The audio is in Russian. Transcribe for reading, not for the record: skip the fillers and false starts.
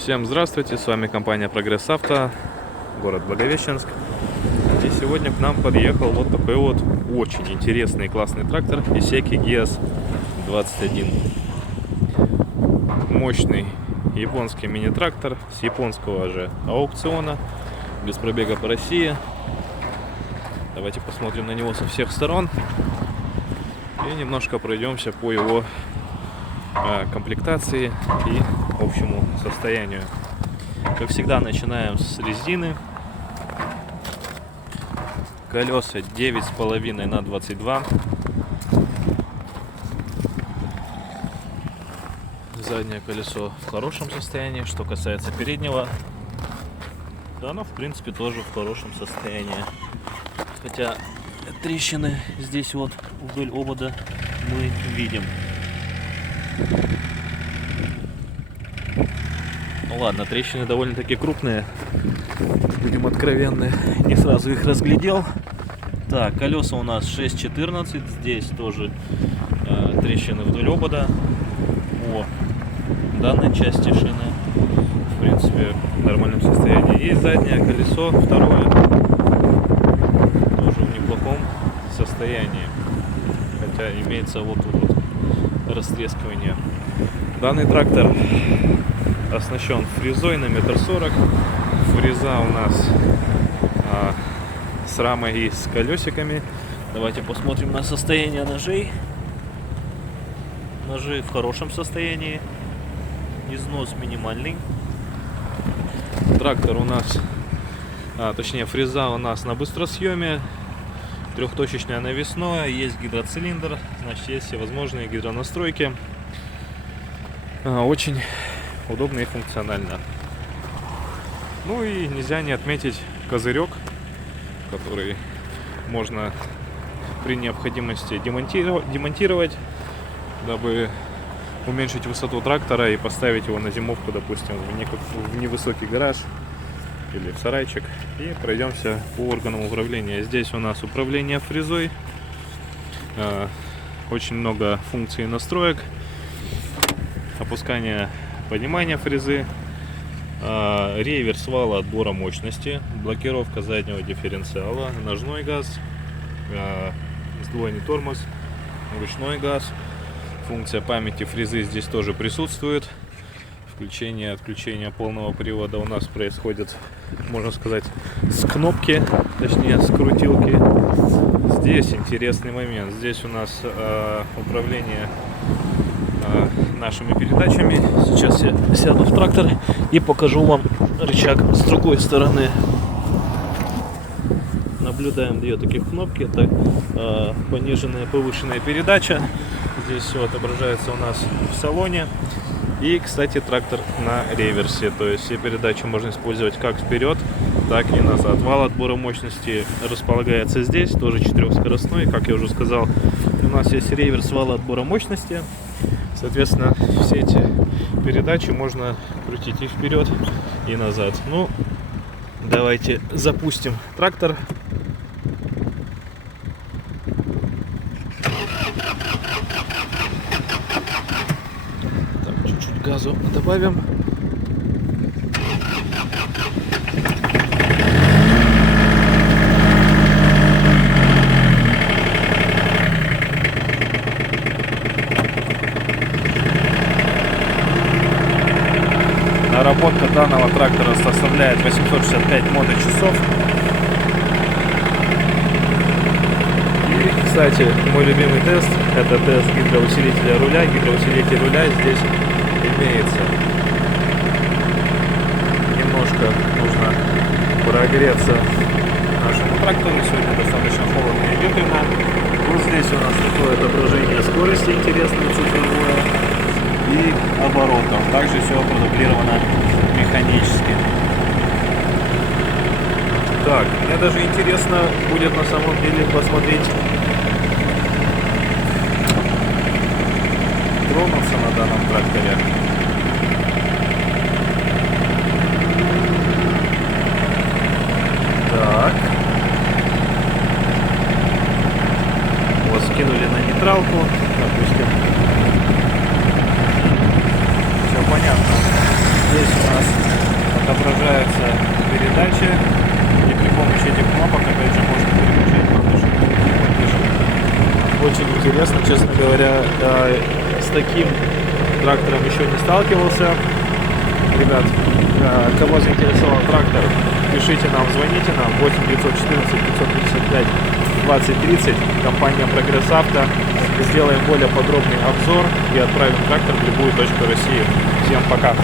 Всем здравствуйте, с вами компания Прогресс Авто, город Благовещенск. И сегодня к нам подъехал вот такой вот очень интересный и классный трактор Исеки GIAS 21. Мощный японский мини-трактор с японского же аукциона, без пробега по России. Давайте посмотрим на него со всех сторон и немножко пройдемся по его комплектации и общему состоянию. Как всегда, начинаем с резины. Колеса 9,5 на 22. Заднее колесо в хорошем состоянии. Что касается переднего, да, оно в принципе тоже в хорошем состоянии. Хотя трещины здесь вот вдоль обода мы видим. Ну ладно, трещины довольно-таки крупные, будем откровенны, не сразу их разглядел. Так, колеса у нас 6,14, здесь тоже трещины вдоль обода. О, данной части шины в принципе в нормальном состоянии. И заднее колесо, второе, тоже в неплохом состоянии, хотя имеется вот тут вот растрескивание. Данный трактор оснащен фрезой на 1,40 м. Фреза у нас с рамой и с колесиками. Давайте посмотрим на состояние ножей. Ножи в хорошем состоянии. Износ минимальный. Трактор у нас, точнее фреза у нас на быстросъеме. Трехточечное навесное. Есть гидроцилиндр. Значит, есть всевозможные гидронастройки. Очень удобно и функционально. Ну и нельзя не отметить козырек, который можно при необходимости демонтировать, дабы уменьшить высоту трактора и поставить его на зимовку, допустим, в невысокий гараж или в сарайчик. И пройдемся по органам управления. Здесь у нас управление фрезой, очень много функций и настроек. Опускание, поднимание фрезы, реверс вала отбора мощности, блокировка заднего дифференциала, ножной газ, сдвоенный тормоз, ручной газ. Функция памяти фрезы здесь тоже присутствует. Включение и отключение полного привода у нас происходит, можно сказать, с кнопки, точнее с крутилки. Здесь интересный момент. Здесь у нас управление нашими передачами. Сейчас я сяду в трактор и покажу вам рычаг с другой стороны. Наблюдаем две таких кнопки. Это пониженная, повышенная передача. Здесь все отображается у нас в салоне. И, кстати, трактор на реверсе. То есть все передачи можно использовать как вперед, так и назад. Вал отбора мощности располагается здесь, тоже четырехскоростной. Как я уже сказал, у нас есть реверс вала отбора мощности. Соответственно, все эти передачи можно крутить и вперед, и назад. Ну, давайте запустим трактор. Так, чуть-чуть газу добавим. Наработка данного трактора составляет 865 моточасов. И, кстати, мой любимый тест — это тест гидроусилителя руля. Гидроусилитель руля здесь имеется. Немножко нужно прогреться нашему трактору. Сегодня достаточно холодно и ветрено. Вот здесь у нас такое отображение скорости интересное, цифровое, и оборотов. Также все продублировано механически. Так, мне даже интересно будет на самом деле посмотреть, тронуться на данном тракторе. Так. Вот, скинули на нейтралку, допустим. Все понятно. Здесь у нас отображается передача. И при помощи этих кнопок, опять же, можно переключать подвижку. Очень интересно, честно говоря, с таким трактором еще не сталкивался. Ребят, кого заинтересовал трактор, пишите нам, звоните нам 8 914 555 2030, компания Прогресс Авто. Сделаем более подробный обзор и отправим трактор в любую точку России. Всем пока!